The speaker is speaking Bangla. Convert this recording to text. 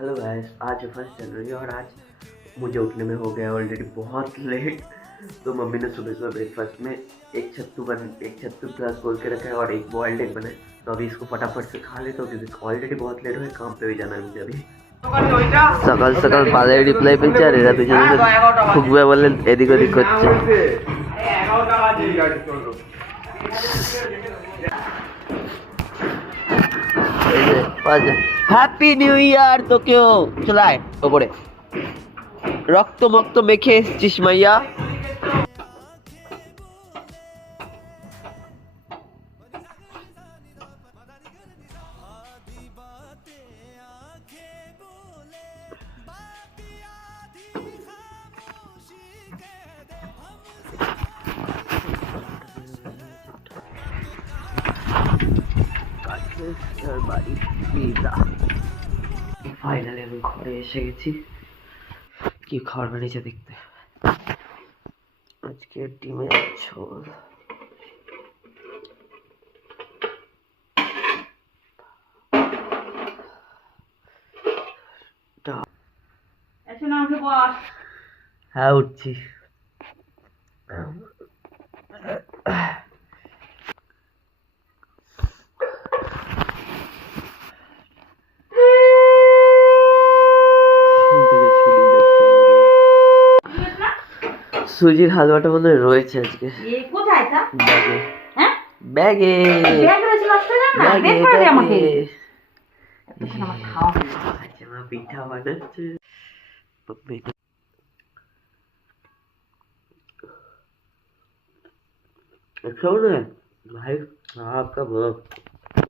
हेलो गाइस, आज है 1 जनवरी और आज मुझे उठने में हो गया ऑलरेडी बहुत लेट। तो मम्मी ने सुबह सुबह ब्रेकफास्ट में एक छत्तू प्लस बोल के रखा है और एक बॉइल्ड एग बनाए। तो अभी इसको फटाफट से खा लेता हूँ क्योंकि ऑलरेडी बहुत लेट हो गया, काम पे भी जाना है मुझे अभी। সকাল সকাল বালে রিপ্লাই পেয়েছে আর এরা দুজনে ঠুকবে বলে এদিক ওদিক করছে। হ্যাপি নিউ ইয়ার তোকেও চলায় ওপরে রক্ত মক্ত মেখে এসছিস মাইয়া। ফাইনালি আমি ঘরে এসে গেছি। কি খাবার বানিয়েছে দেখতে। আজকে ডিমের ঝোল, হ্যাঁ উঠছি। সুজির হালুয়াটা মনে হয় রয়েছে আজকে কোথায় ব্যাগে। হ্যাঁ ব্যাগে পিঠা বানাচ্ছে। भाई आपका